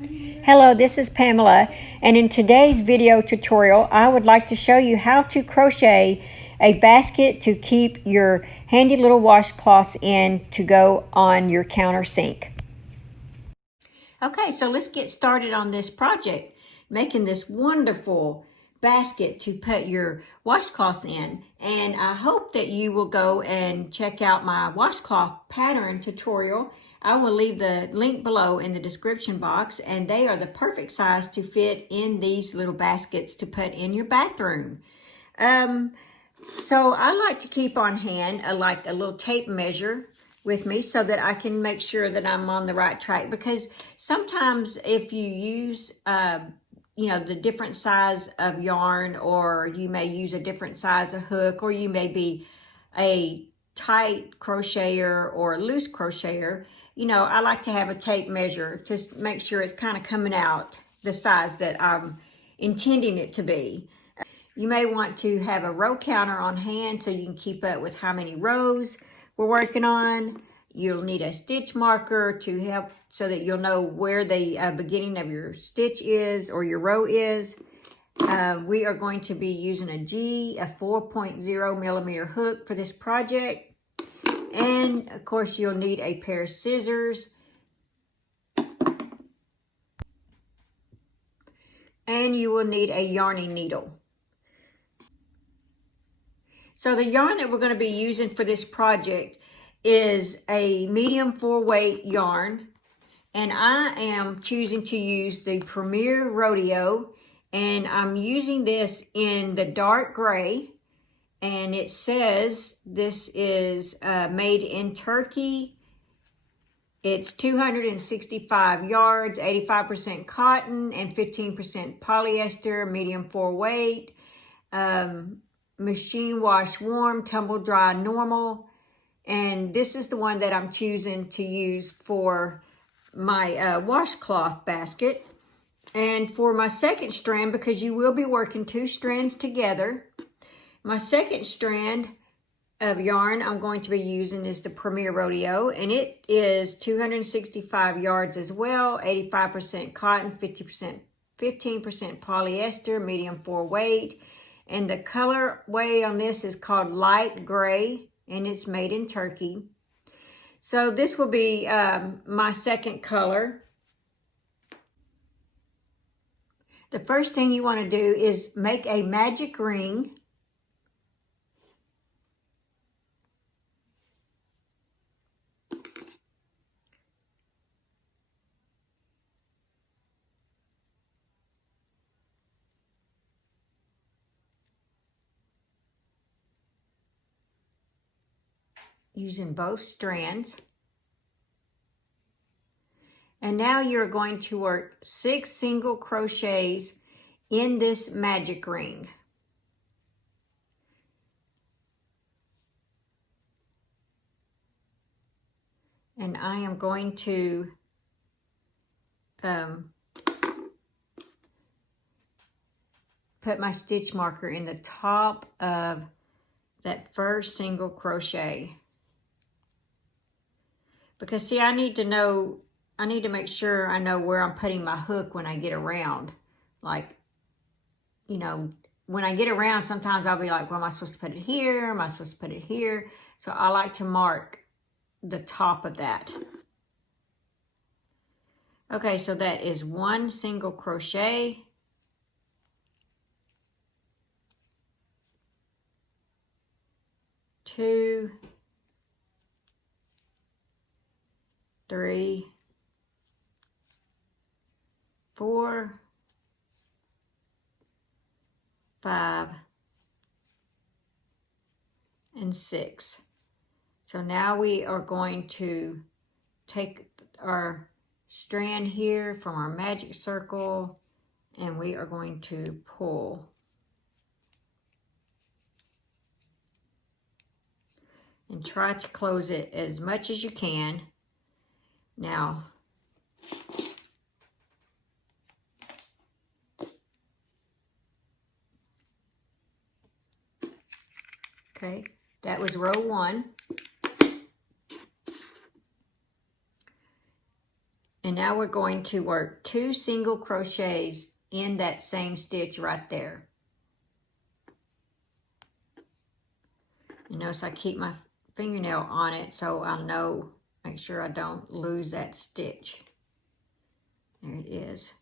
Hello, this is Pamela, and in today's video tutorial I would like to show you how to crochet a basket to keep your handy little washcloths in to go on your countersink. Okay, so let's get started on this project, making this wonderful basket to put your washcloths in. And I hope that you will go and check out my washcloth pattern tutorial. I will leave the link below in the description box, and they are the perfect size to fit in these little baskets to put in your bathroom. So I like to keep on hand like a little tape measure with me so that I can make sure that I'm on the right track, because sometimes if you use the different size of yarn, or you may use a different size of hook, or you may be a tight crocheter or a loose crocheter, I like to have a tape measure to make sure it's kind of coming out the size that I'm intending it to be. You may want to have a row counter on hand so you can keep up with how many rows we're working on. You'll need a stitch marker to help so that you'll know where the beginning of your stitch is or your row is. We are going to be using a 4.0 millimeter hook for this project. And of course you'll need a pair of scissors. And you will need a yarning needle. So the yarn that we're going to be using for this project is a medium 4-weight yarn. And I am choosing to use the Premier Rodeo. And I'm using this in the dark gray. And it says this is made in Turkey. It's 265 yards, 85% cotton and 15% polyester, medium 4-weight. Machine wash warm, tumble dry normal. And this is the one that I'm choosing to use for my washcloth basket. And for my second strand, because you will be working 2 strands together, my second strand of yarn I'm going to be using is the Premier Rodeo, and it is 265 yards as well, 85% cotton, 15% polyester, medium 4-weight. And the colorway on this is called light gray, and it's made in Turkey. So this will be my second color. The first thing you want to do is make a magic ring. Using both strands. And now you're going to work 6 single crochets in this magic ring. And I am going to put my stitch marker in the top of that first single crochet. Because see, I need to make sure I know where I'm putting my hook when I get around. Like, when I get around, sometimes I'll be like, well, am I supposed to put it here? Am I supposed to put it here? So I like to mark the top of that. Okay, so that is 1 single crochet. Two, 3, 4, 5, and 6. So now we are going to take our strand here from our magic circle, and we are going to pull. And try to close it as much as you can. Now, okay, that was row 1. And now we're going to work 2 single crochets in that same stitch right there. You notice I keep my fingernail on it so I know, make sure I don't lose that stitch. There it is.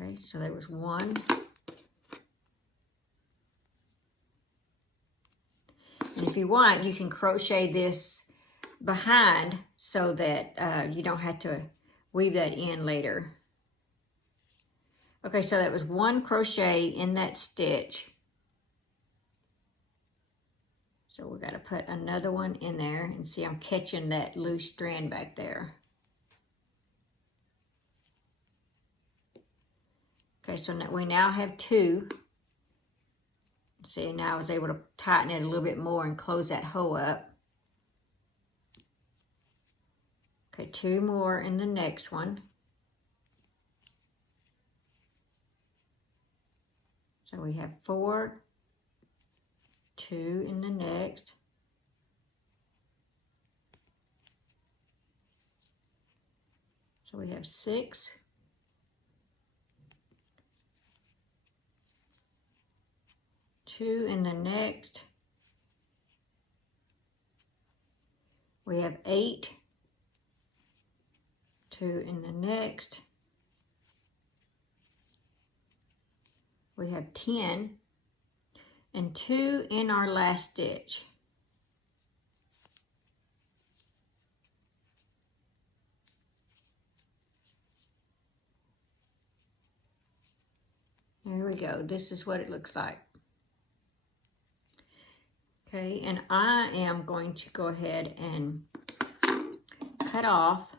Okay, so there was 1. And if you want, you can crochet this behind so that you don't have to weave that in later. Okay, so that was 1 crochet in that stitch. So we got to put another one in there, and see I'm catching that loose strand back there. Okay, so now we have 2. See, now I was able to tighten it a little bit more and close that hole up. Okay, 2 more in the next one. So we have 4, 2 in the next. So we have 6. 2 in the next. We have 8. 2 in the next. We have 10 and 2 in our last stitch. There we go. This is what it looks like. Okay, and I am going to go ahead and cut off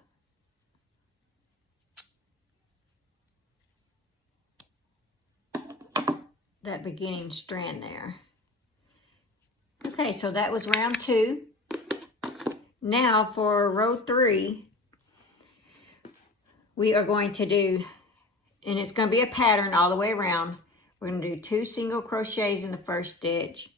that beginning strand there. Okay, so that was round 2. Now for row 3, we are going to do, and it's going to be a pattern all the way around. We're going to do 2 single crochets in the first stitch,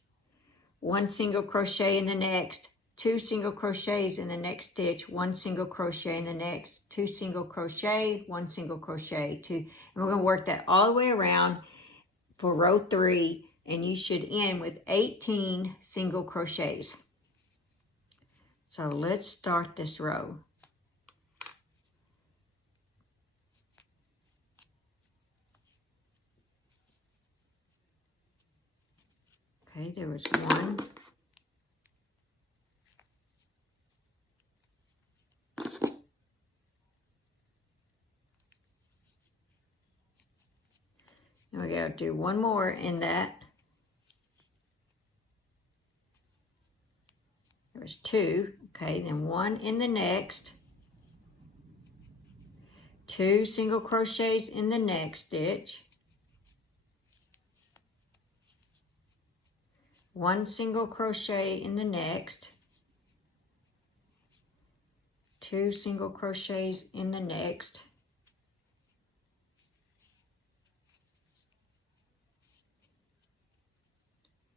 1 single crochet in the next, 2 single crochets in the next stitch, 1 single crochet in the next, 2 single crochet, 1 single crochet, 2, and we're going to work that all the way around for row 3, and you should end with 18 single crochets. So let's start this row. Okay, there was 1. And we gotta do 1 more in that. There was 2. Okay, then 1 in the next. 2 single crochets in the next stitch. 1 single crochet in the next. 2 single crochets in the next.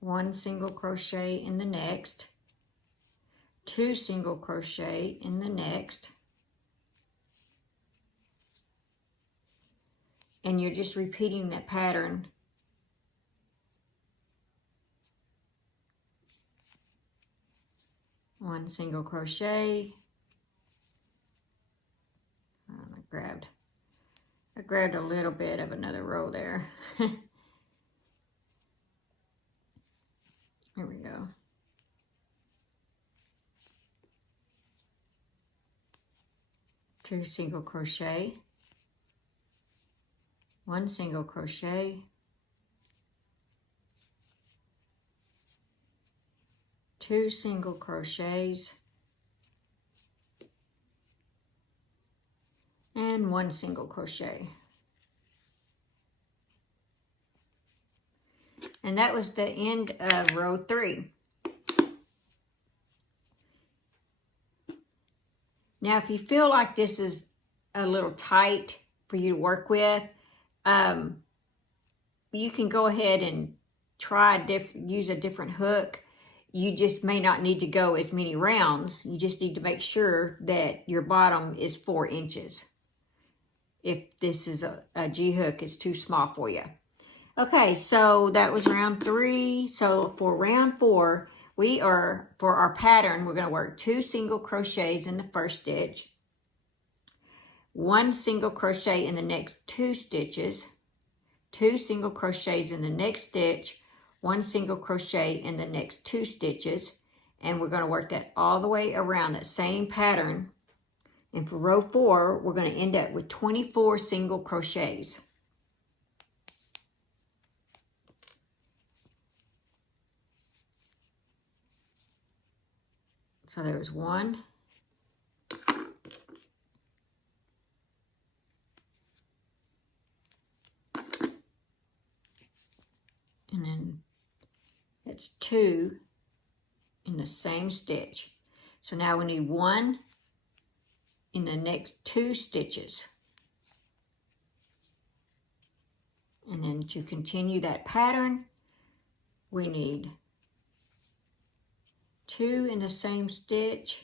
1 single crochet in the next. 2 single crochet in the next. And you're just repeating that pattern. One single crochet. I grabbed a little bit of another row there. Here we go. Two single crochet, 1 single crochet, 2 single crochets, and 1 single crochet. And that was the end of row 3. Now, if you feel like this is a little tight for you to work with, you can go ahead and try use a different hook. You just may not need to go as many rounds. You just need to make sure that your bottom is 4 inches. If this is a G hook, it's too small for you. Okay, so that was round 3. So for round 4, for our pattern, we're going to work 2 single crochets in the first stitch, 1 single crochet in the next 2 stitches, 2 single crochets in the next stitch, 1 single crochet in the next 2 stitches, and we're going to work that all the way around that same pattern. And for row 4, we're going to end up with 24 single crochets. So there's 1, and then that's 2 in the same stitch. So now we need 1 in the next 2 stitches. And then to continue that pattern, we need 2 in the same stitch,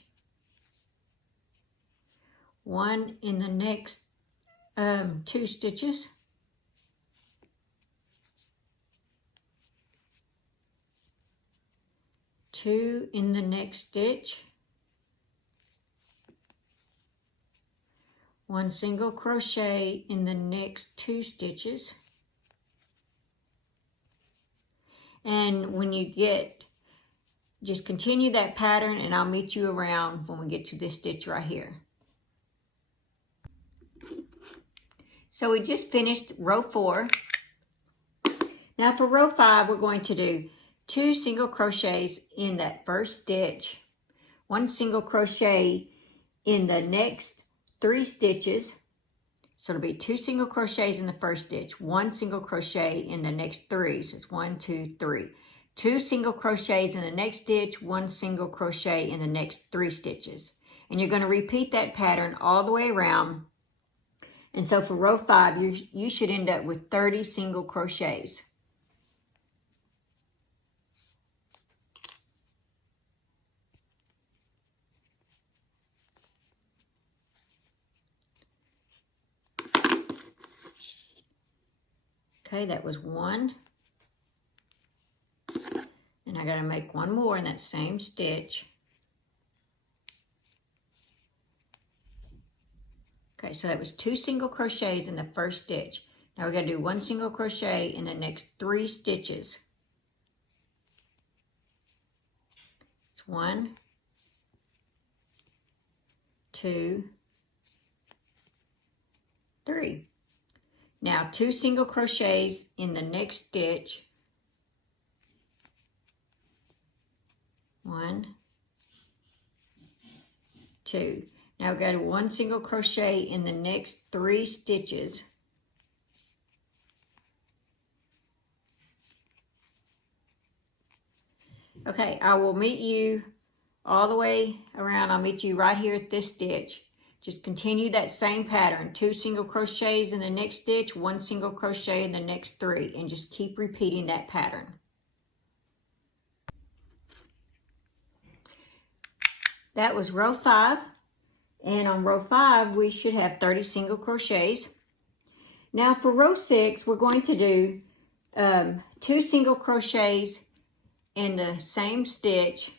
1 in the next 2 stitches, 2 in the next stitch, 1 single crochet in the next 2 stitches. And when you get, just continue that pattern, and I'll meet you around when we get to this stitch right here. So we just finished row 4. Now for row 5, we're going to do 2 single crochets in that first stitch, 1 single crochet in the next 3 stitches. So it'll be 2 single crochets in the first stitch, 1 single crochet in the next 3. So it's 1, 2, 3. 2 single crochets in the next stitch, 1 single crochet in the next 3 stitches. And you're going to repeat that pattern all the way around. And so for row 5, you should end up with 30 single crochets. Okay, that was 1. And I got to make 1 more in that same stitch. Okay, so that was 2 single crochets in the first stitch. Now we're going to do 1 single crochet in the next 3 stitches. It's 1, 2, 3. Now 2 single crochets in the next stitch. 1, 2. Now go to 1 single crochet in the next 3 stitches. Okay, I will meet you all the way around. I'll meet you right here at this stitch. Just continue that same pattern. 2 single crochets in the next stitch, 1 single crochet in the next 3, and just keep repeating that pattern. That was row 5. And on row 5, we should have 30 single crochets. Now for row 6, we're going to do 2 single crochets in the same stitch,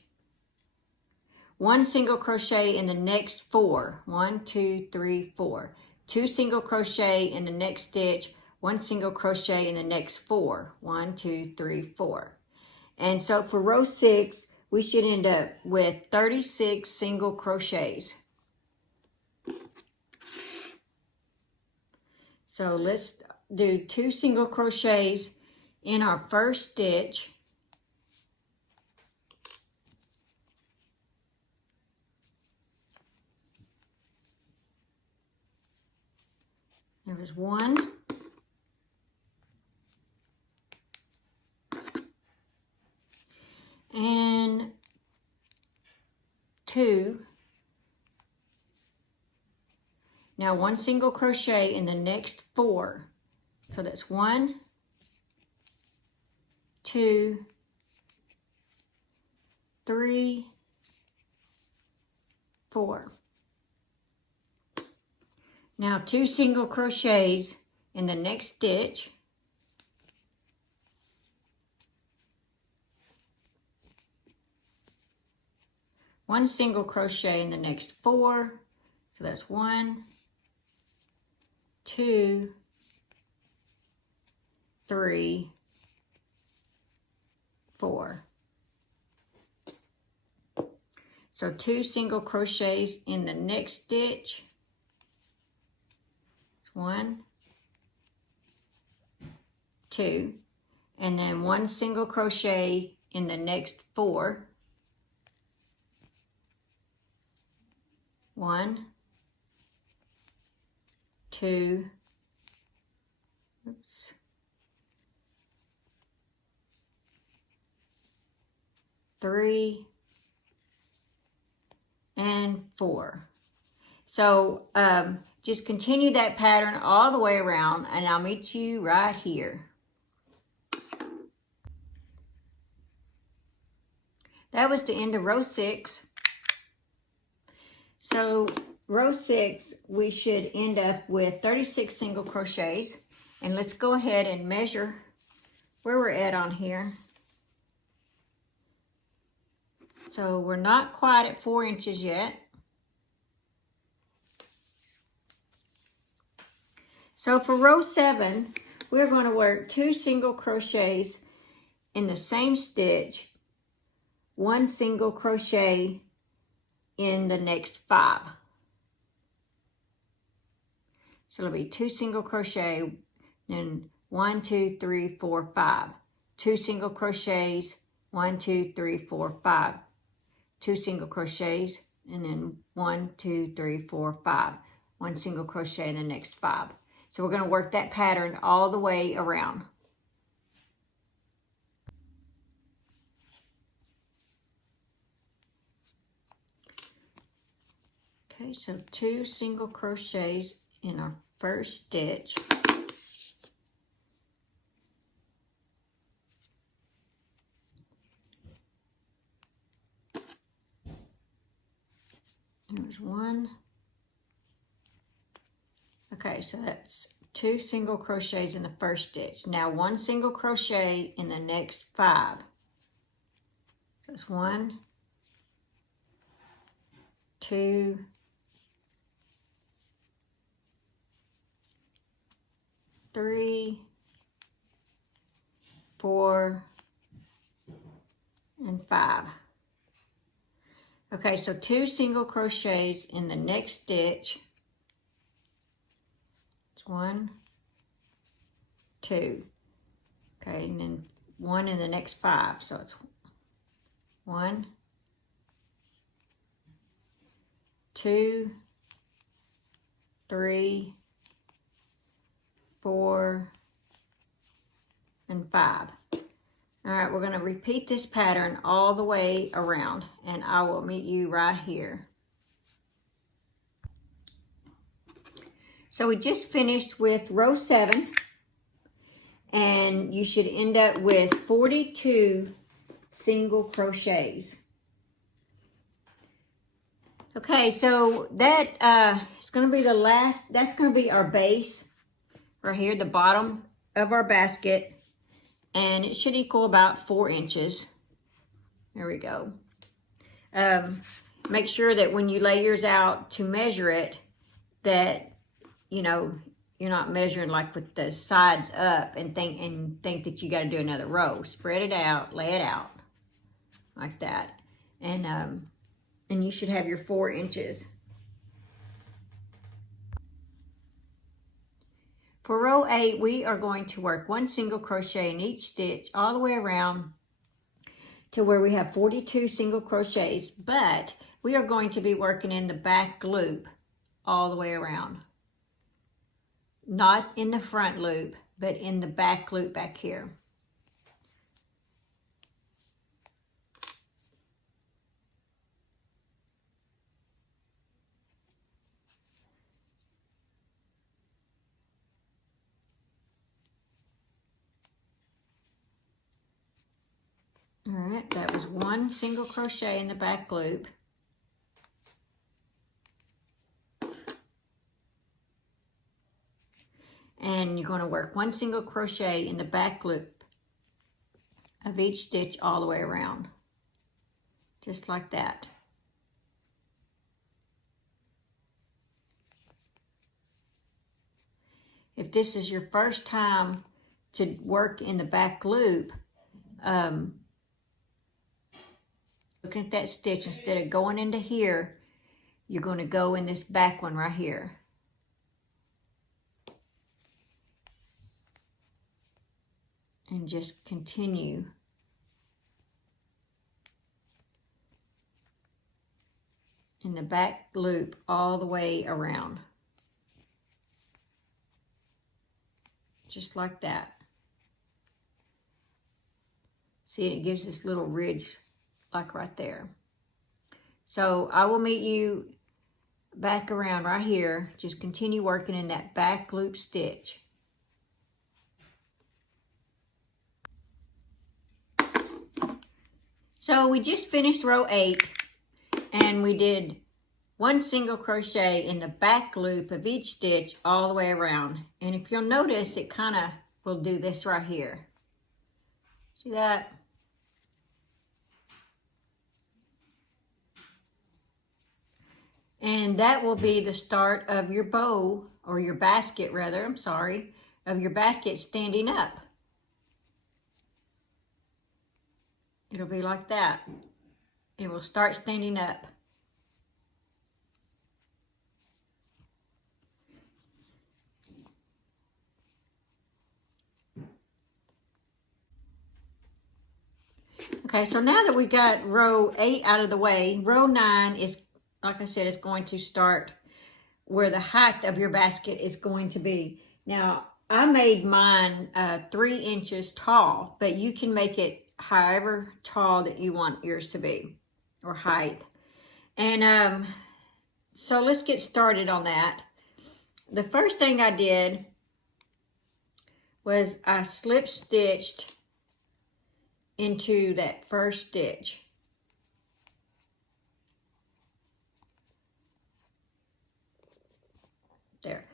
1 single crochet in the next 4. 1, 2, 3, 4. 2 single crochet in the next stitch, 1 single crochet in the next 4. 1, 2, 3, 4. And so for row 6, we should end up with 36 single crochets. So let's do 2 single crochets in our first stitch. There was 1. And 2. Now 1 single crochet in the next 4. So that's 1, 2, 3, 4. Now 2 single crochets in the next stitch. One single crochet in the next 4. So that's 1, 2, 3, 4. So 2 single crochets in the next stitch. 1, 2, and then 1 single crochet in the next 4. 1, 2, 3, and 4. So just continue that pattern all the way around, and I'll meet you right here. That was the end of row 6. So row 6, we should end up with 36 single crochets. And let's go ahead and measure where we're at on here. So we're not quite at 4 inches yet. So for row 7, we're going to work 2 single crochets in the same stitch, 1 single crochet in the next 5. So it'll be 2 single crochet, then 1, 2, 3, 4, 5. 2 single crochets, 1, 2, 3, 4, 5. 2 single crochets, and then 1, 2, 3, 4, 5. 1 single crochet in the next 5. So we're going to work that pattern all the way around. Okay, so 2 single crochets in our first stitch. There's 1. Okay, so that's 2 single crochets in the first stitch. Now 1 single crochet in the next 5. So it's 1, 2, 3, 4, and 5. Okay, so 2 single crochets in the next stitch. It's 1, 2. Okay, and then 1 in the next 5. So it's 1, 2, 3, 4, and 5. All right, we're going to repeat this pattern all the way around, and I will meet you right here. So we just finished with row 7, and you should end up with 42 single crochets. Okay, so that is going to be the last, that's going to be our base right here, the bottom of our basket. And it should equal about 4 inches. There we go. Make sure that when you lay yours out to measure it, that, you know, you're not measuring like with the sides up and think that you got to do another row. Spread it out, lay it out like that. And you should have your 4 inches. For row 8, we are going to work 1 single crochet in each stitch all the way around to where we have 42 single crochets, but we are going to be working in the back loop all the way around. Not in the front loop, but in the back loop back here. All right, that was one single crochet in the back loop. And you're going to work one single crochet in the back loop of each stitch all the way around, just like that. If this is your first time to work in the back loop, looking at that stitch, instead of going into here, you're going to go in this back one right here. And just continue. In the back loop all the way around. Just like that. See, it gives this little ridge like right there. So I will meet you back around right here. Just continue working in that back loop stitch. So we just finished row 8 and we did one single crochet in the back loop of each stitch all the way around. And if you'll notice, it kind of will do this right here. See that? And that will be the start of your bow, or your basket rather, I'm sorry, of your basket standing up. It'll be like that. It will start standing up. Okay, so now that we got row 8 out of the way, row 9 is, like I said, is going to start where the height of your basket is going to be. Now, I made mine 3 inches tall, but you can make it however tall that you want yours to be, or height. And so let's get started on that. The first thing I did was I slip stitched into that first stitch. There.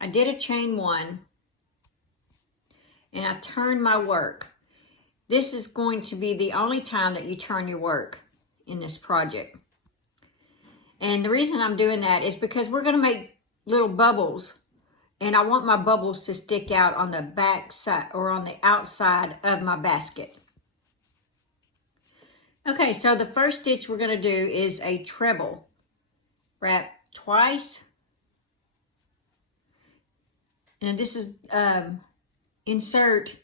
I did a chain 1 and I turned my work. This is going to be the only time that you turn your work in this project. And the reason I'm doing that is because we're going to make little bubbles, and I want my bubbles to stick out on the back side or on the outside of my basket. Okay, so the first stitch we're going to do is a treble. Wrap twice. And this is insert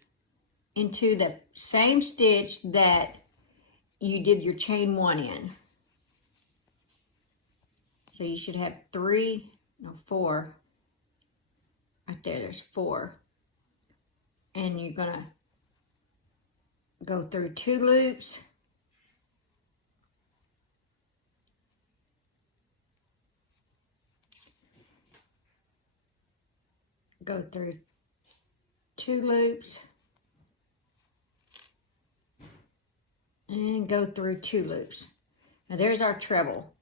into the same stitch that you did your chain 1 in. So you should have 4. Right there, there's 4. And you're gonna go through 2 loops. Go through 2 loops. And go through 2 loops. Now there's our treble.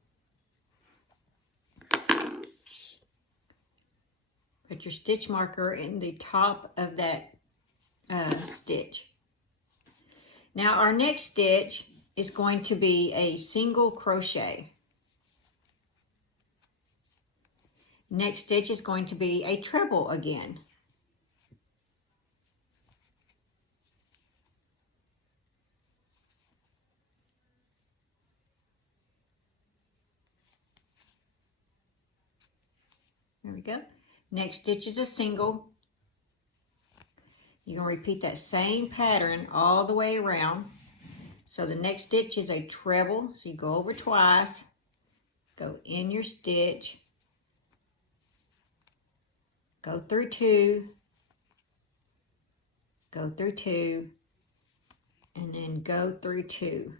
Put your stitch marker in the top of that stitch. Now our next stitch is going to be a single crochet. Next stitch is going to be a treble again. There we go. Next stitch is a single. You're going to repeat that same pattern all the way around. So the next stitch is a treble. So you go over twice, go in your stitch, go through 2, go through 2, and then go through 2.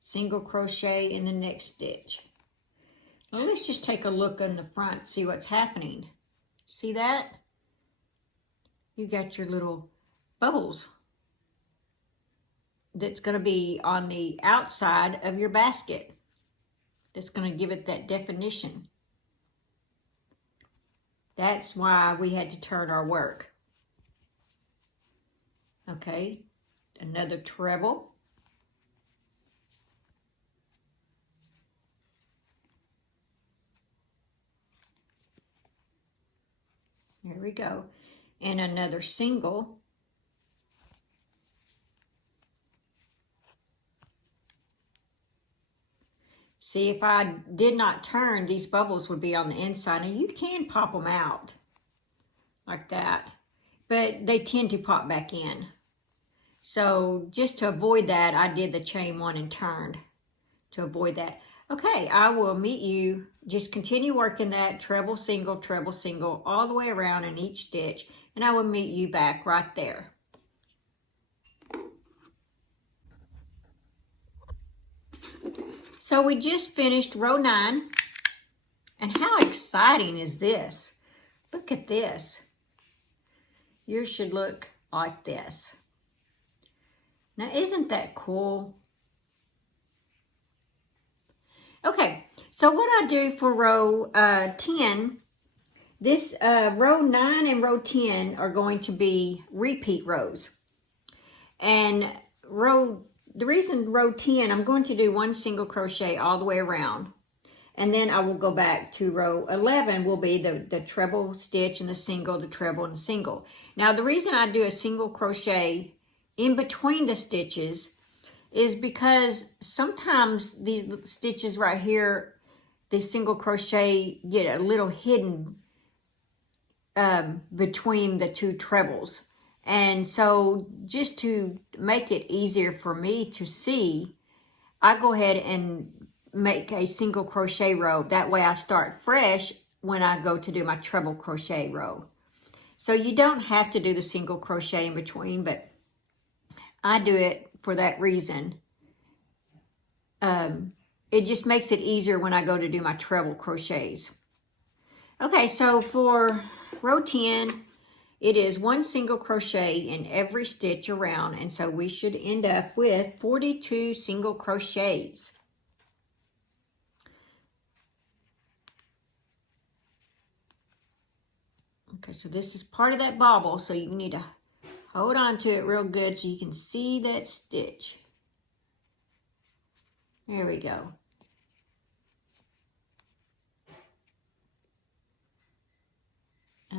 Single crochet in the next stitch. Well, let's just take a look on the front, see what's happening. See that? You got your little bubbles. that's going to be on the outside of your basket. That's going to give it that definition. That's why we had to turn our work. Okay, another treble. There we go. And another single. See, if I did not turn, these bubbles would be on the inside. And you can pop them out like that, but they tend to pop back in. So just to avoid that, I did the chain one and turned to avoid that. Okay, I will meet you. Just continue working that treble, single, all the way around in each stitch. And I will meet you back right there. So we just finished row 9. And how exciting is this? Look at this. Yours should look like this. Now, isn't that cool? Okay, so what I do for row 10, this row 9 and row 10 are going to be repeat rows. And the reason row 10, I'm going to do 1 single crochet all the way around. And then I will go back to row 11 will be the treble stitch and the single, the treble and the single. Now, the reason I do a single crochet in between the stitches is because sometimes these stitches right here, the single crochet, get a little hidden between the 2 trebles. And so just to make it easier for me to see, I go ahead and make a single crochet row. That way I start fresh when I go to do my treble crochet row. So you don't have to do the single crochet in between, but I do it for that reason. It just makes it easier when I go to do my treble crochets. Okay, so for row 10, it is 1 single crochet in every stitch around, and so we should end up with 42 single crochets. Okay, so this is part of that bobble, so you need to hold on to it real good so you can see that stitch. There we go.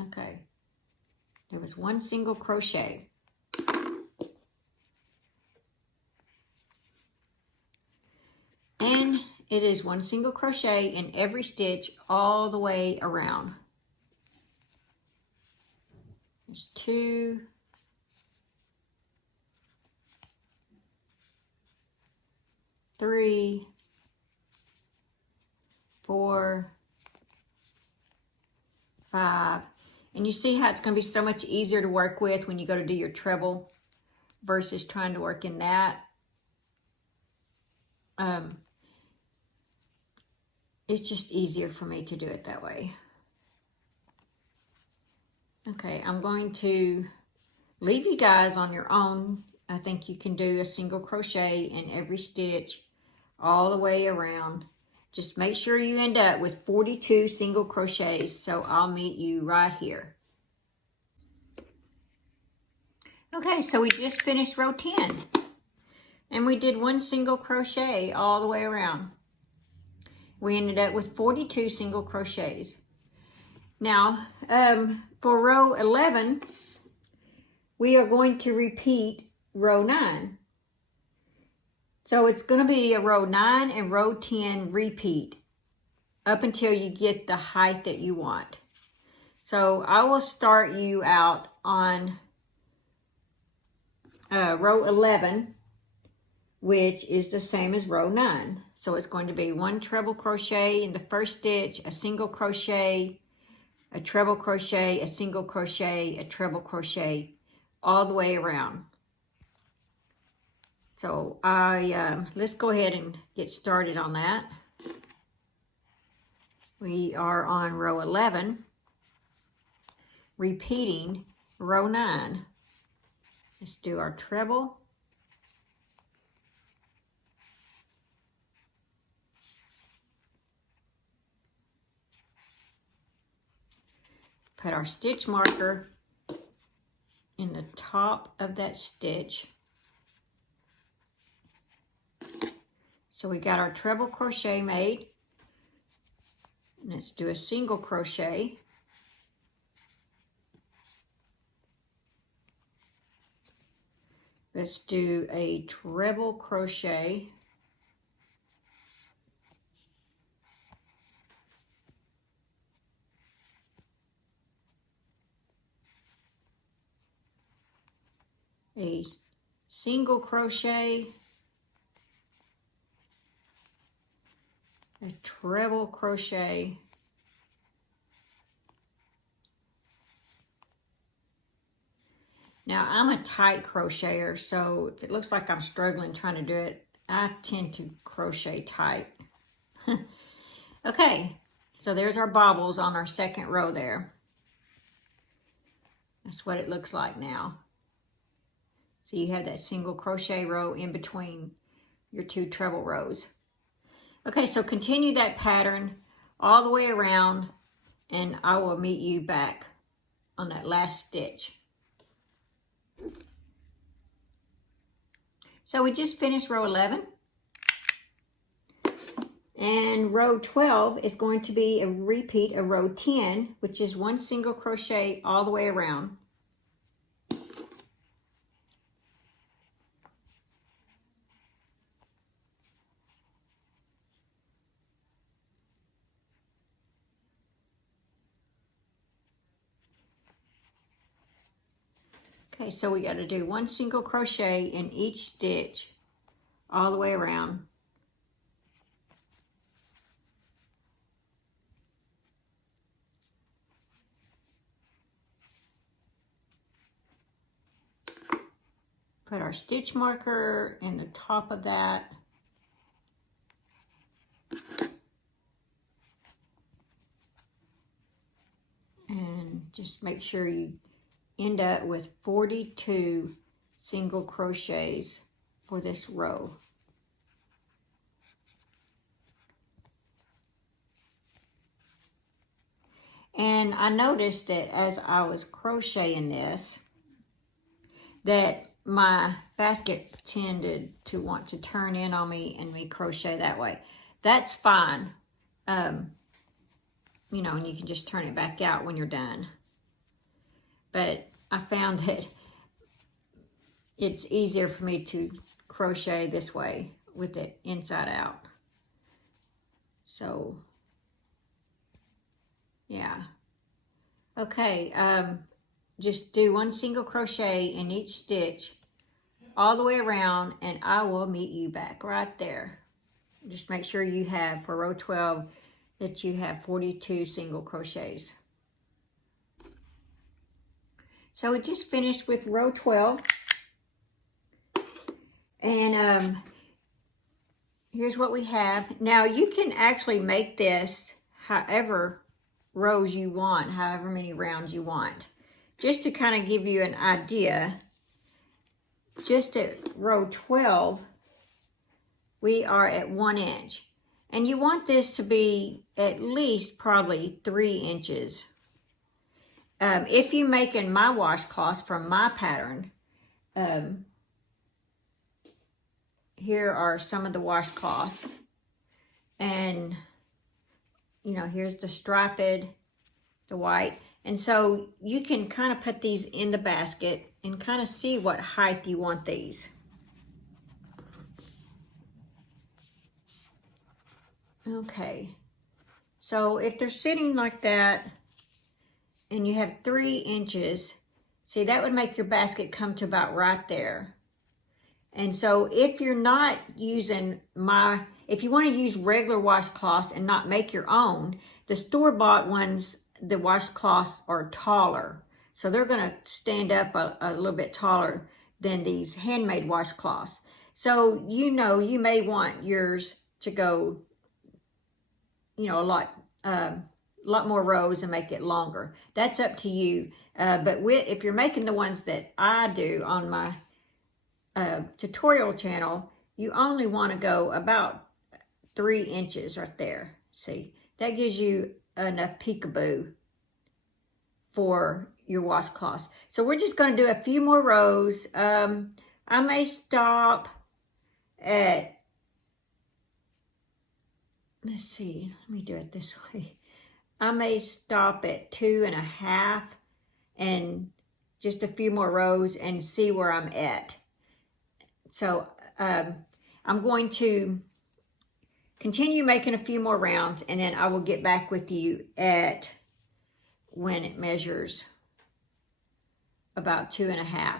Okay, there was 1 single crochet. And it is 1 single crochet in every stitch all the way around. There's 2, 3, 4, 5. And you see how it's going to be so much easier to work with when you go to do your treble versus trying to work in that. It's just easier for me to do it that way. Okay, I'm going to leave you guys on your own. I think you can do a single crochet in every stitch all the way around. Just make sure you end up with 42 single crochets. So I'll meet you right here. Okay, so we just finished row 10. And we did 1 single crochet all the way around. We ended up with 42 single crochets. Now, for row 11, we are going to repeat row 9. So it's going to be a row 9 and row 10 repeat up until you get the height that you want. So I will start you out on row 11, which is the same as row 9. So it's going to be 1 treble crochet in the first stitch, a single crochet, a treble crochet, a single crochet, a treble crochet, all the way around. So let's go ahead and get started on that. We are on row 11, repeating row 9. Let's do our treble, Put our stitch marker in the top of that stitch. So we got our treble crochet made. Let's do a single crochet. Let's do a treble crochet. A single crochet. A treble crochet. Now I'm a tight crocheter, so if it looks like I'm struggling trying to do it, I tend to crochet tight. Okay, so there's our bobbles on our second row there. That's what it looks like now. So you have that single crochet row in between your two treble rows. Okay, so continue that pattern all the way around, and I will meet you back on that last stitch. So we just finished row 11. And row 12 is going to be a repeat of row 10, which is one single crochet all the way around. Okay, so we got to do one single crochet in each stitch all the way around. Put our stitch marker in the top of that. And just make sure you end up with 42 single crochets for this row. And I noticed that as I was crocheting this, that my basket tended to want to turn in on me and me crochet that way. That's fine. You know, and you can just turn it back out when you're done. But I found that it's easier for me to crochet this way with it inside out. So, yeah. Okay, just do one single crochet in each stitch all the way around, and I will meet you back right there. Just make sure you have, for row 12, that you have 42 single crochets. So we just finished with row 12. And here's what we have. Now you can actually make this however rows you want, however many rounds you want. Just to kind of give you an idea, just at row 12, we are at 1 inch. And you want this to be at least probably 3 inches. If you're making my washcloths from my pattern, here are some of the washcloths. And, you know, here's the striped, the white. And so you can kind of put these in the basket and kind of see what height you want these. Okay, so if they're sitting like that and you have 3 inches, see, that would make your basket come to about right there. And so if you're not using if you want to use regular washcloths and not make your own, the store-bought ones, the washcloths are taller. So they're going to stand up a little bit taller than these handmade washcloths. So, you know, you may want yours to go, you know, a lot more rows and make it longer. That's up to you. But if you're making the ones that I do on my tutorial channel, you only want to go about 3 inches right there. See, that gives you enough peekaboo for your washcloths. So we're just going to do a few more rows. I may stop at, let's see, let me do it this way. I may stop at 2.5 and just a few more rows and see where I'm at. So I'm going to continue making a few more rounds, and then I will get back with you at when it measures about 2.5.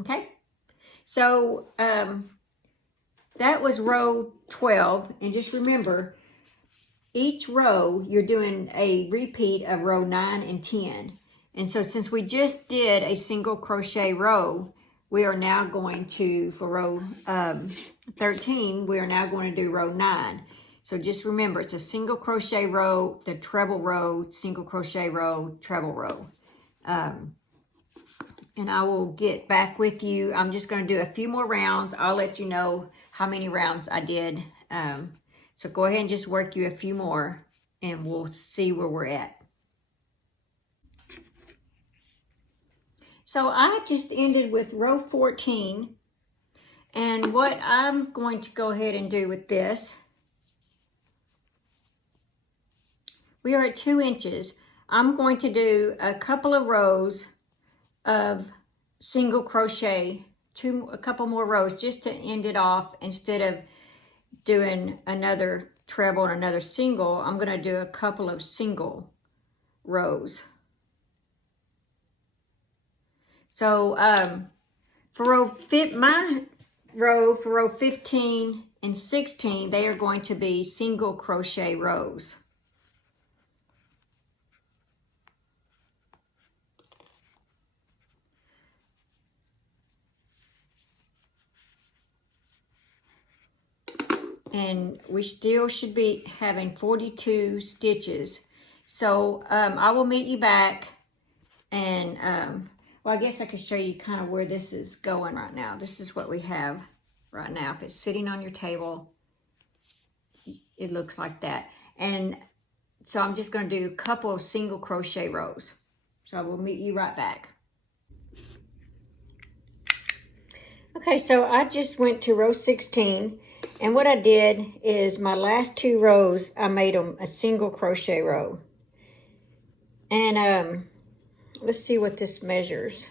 Okay, so that was row 12, and just remember, each row you're doing a repeat of row 9 and 10. And so since we just did a single crochet row, we are now going to, for row 13, we are now going to do row 9. So just remember, it's a single crochet row, the treble row, single crochet row, treble row. And I will get back with you. I'm just going to do a few more rounds. I'll let you know how many rounds I did. So go ahead and just work you a few more, and we'll see where we're at. So I just ended with row 14, and what I'm going to go ahead and do with this, we are at 2 inches. I'm going to do a couple of rows of single crochet, a couple more rows just to end it off. Instead of doing another treble and another single, I'm going to do a couple of single rows. So for my row for row 15 and 16, they are going to be single crochet rows. And we still should be having 42 stitches. So I will meet you back, and well, I guess I could show you kind of where this is going right now. This is what we have right now. If it's sitting on your table, it looks like that. And so I'm just going to do a couple of single crochet rows. So I will meet you right back. Okay, so I just went to row 16, and what I did is my last 2 rows, I made them a single crochet row. And let's see what this measures.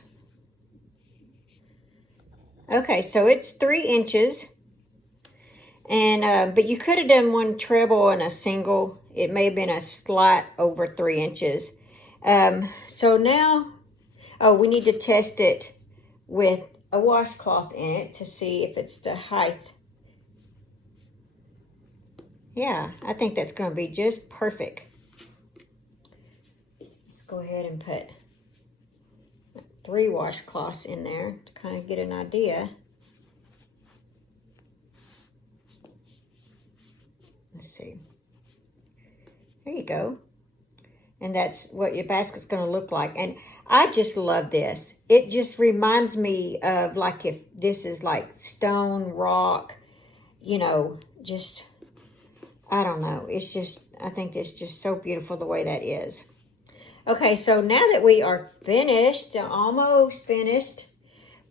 Okay, so it's 3 inches. And but you could have done one treble and a single. It may have been a slight over 3 inches. So now, oh, we need to test it with a washcloth in it to see if it's the height. Yeah, I think that's going to be just perfect. Let's go ahead and put 3 washcloths in there to kind of get an idea. Let's see. There you go. And that's what your basket's going to look like. And I just love this. It just reminds me of, like, if this is like stone, rock, you know, just, I don't know. It's just, I think it's just so beautiful the way that is. Okay, so now that we are finished, almost finished,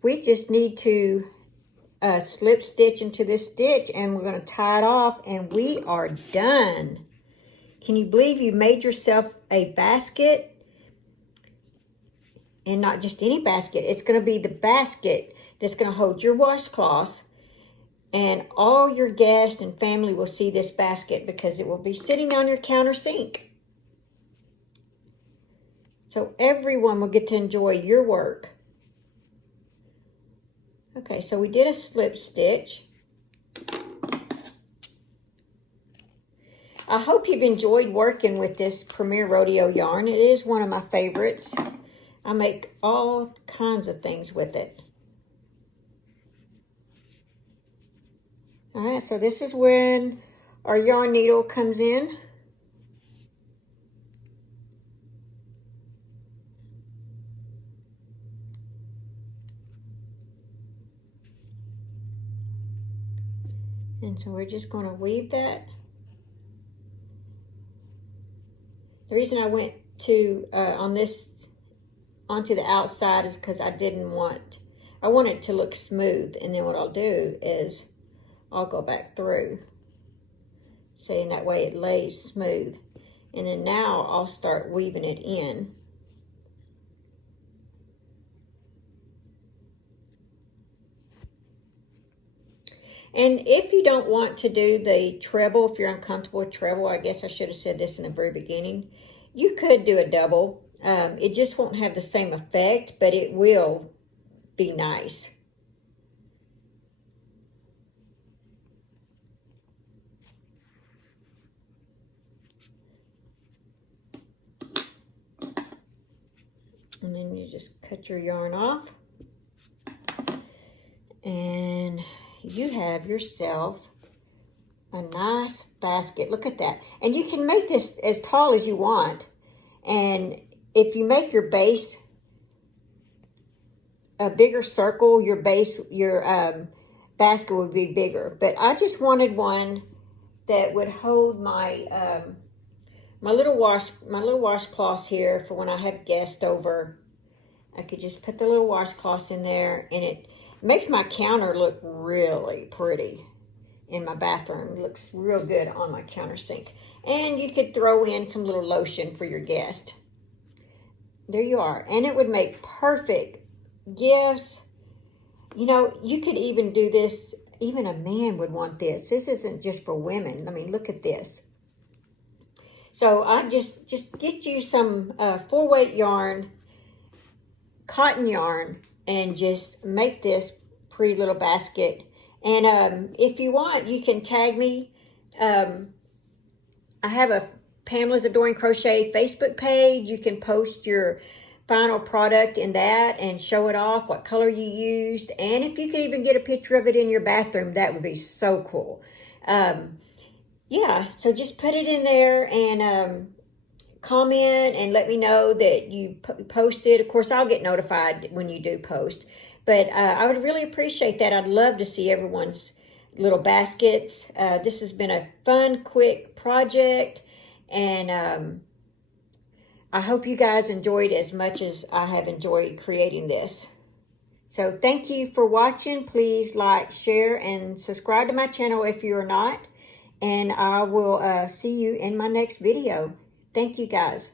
we just need to slip stitch into this stitch, and we're going to tie it off, and we are done. Can you believe you made yourself a basket? And not just any basket. It's going to be the basket that's going to hold your washcloths, and all your guests and family will see this basket because it will be sitting on your counter sink. So everyone will get to enjoy your work. Okay, so we did a slip stitch. I hope you've enjoyed working with this Premier Rodeo yarn. It is one of my favorites. I make all kinds of things with it. All right, so this is when our yarn needle comes in. And so we're just going to weave that. The reason I went to on this onto the outside is because I want it to look smooth. And then what I'll do is I'll go back through, so in that way it lays smooth. And then now I'll start weaving it in. And if you don't want to do the treble, if you're uncomfortable with treble, I guess I should have said this in the very beginning, you could do a double. It just won't have the same effect, but it will be nice. And then you just cut your yarn off. And you have yourself a nice basket. Look at that. And you can make this as tall as you want. And if you make your base a bigger circle, your basket would be bigger. But I just wanted one that would hold my my little washcloths here for when I have guests over. I could just put the little washcloths in there, and it makes my counter look really pretty in my bathroom. It looks real good on my countersink. And you could throw in some little lotion for your guest. There you are. And it would make perfect gifts. You know, you could even do this. Even a man would want this. This isn't just for women. I mean, look at this. So I just get you some 4-weight yarn, cotton yarn, and just make this pretty little basket. And if you want, you can tag me. I have a Pamela's Adoring Crochet Facebook page. You can post your final product in that and show it off, what color you used. And if you could even get a picture of it in your bathroom, that would be so cool. Yeah, so just put it in there and comment and let me know that you posted. Of course, I'll get notified when you do post. But I would really appreciate that. I'd love to see everyone's little baskets. This has been a fun, quick project. And I hope you guys enjoyed as much as I have enjoyed creating this. So thank you for watching. Please like, share, and subscribe to my channel if you're not. And I will see you in my next video. Thank you, guys.